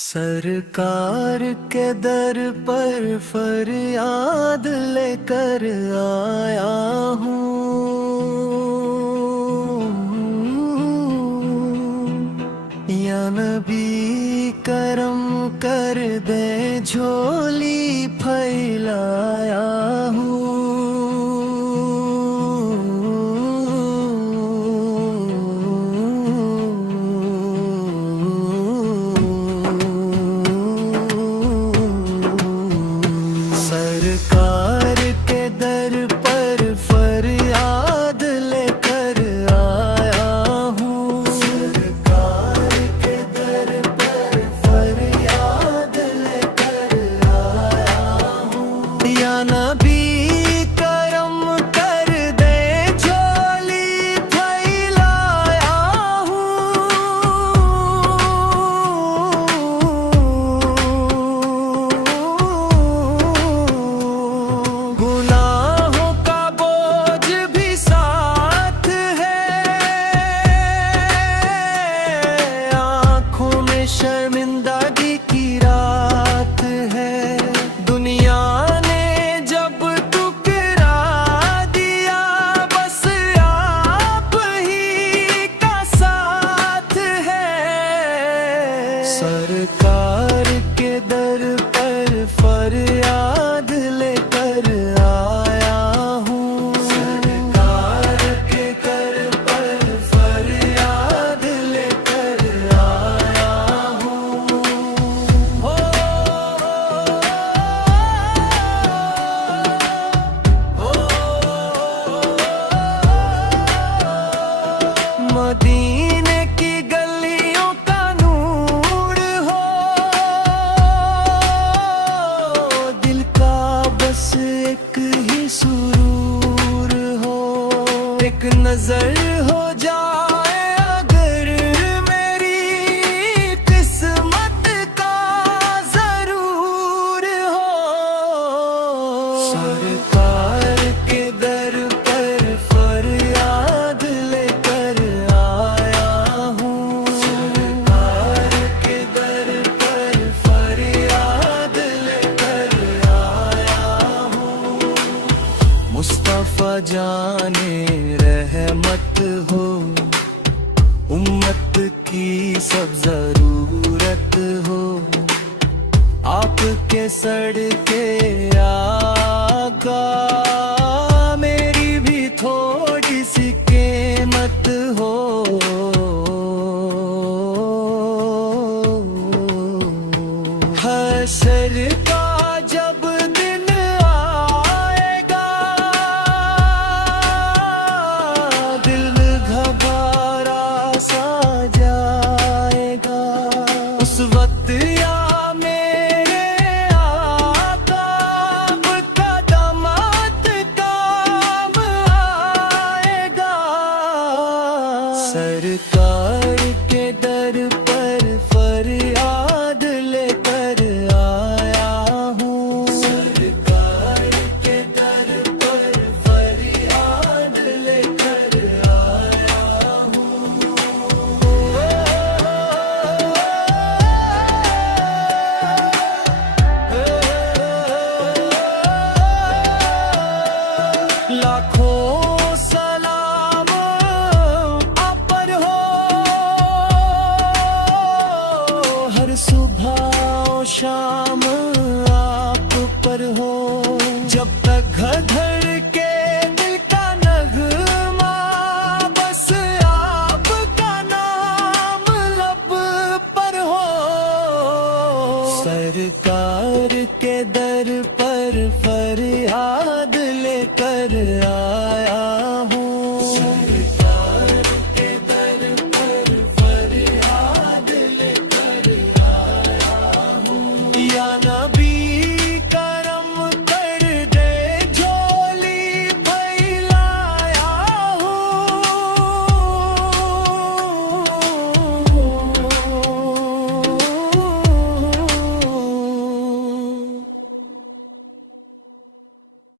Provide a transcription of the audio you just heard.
सरकार के दर पर फरियाद लेकर आया हूँ। या नबी करम कर दे, झोली फैलाया हूँ। सरकार के दर पर फरियाद लेकर आया हूँ। सरकार के दर पर फरियाद लेकर आया हूँ। या नबी करम कर दे, झोली फैलाया हूँ। गुनाहों का बोझ भी साथ है, आँखों में शर्मिंदगी की रात है। दुनिया ने जब ठुकरा दिया, बस आप ही का साथ है। सरकार के दर पर फरियाद लेकर आया हूँ। सरकार के दर पर फरियाद लेकर आया हूँ। हो मदीने की गलियों का नूर हो, दिल का बस एक ही सुरूर हो। एक नजर हो जाए अगर मेरी, किस्मत का जरूर हो। सरकार के दर पर फरियाद लेकर आया हूँ। सरकार के दर पर फरियाद लेकर आया हूँ। मुस्तफा जाने रहमत हो, उम्मत की सब जरूरत हो। आपके सड़के आका, मेरी भी थोड़ी सी कीमत हो। हशर का जब दिन आएगा, दिल घबरा सा जाएगा। उस वक्त या मेरे आका, आपका दामाद काम आएगा। सरकार के दर पर फरियाद लेकर आया हूँ। सरकार के दर पर फरियाद लेकर आया हूँ। लाखों सलाम आप पर हो, हर सुबह और शाम आप पर हो। जब तक घर के दिल का नगमा, बस आपका नाम लब पर हो। सरकार के दर पर फरियाद लेकर आ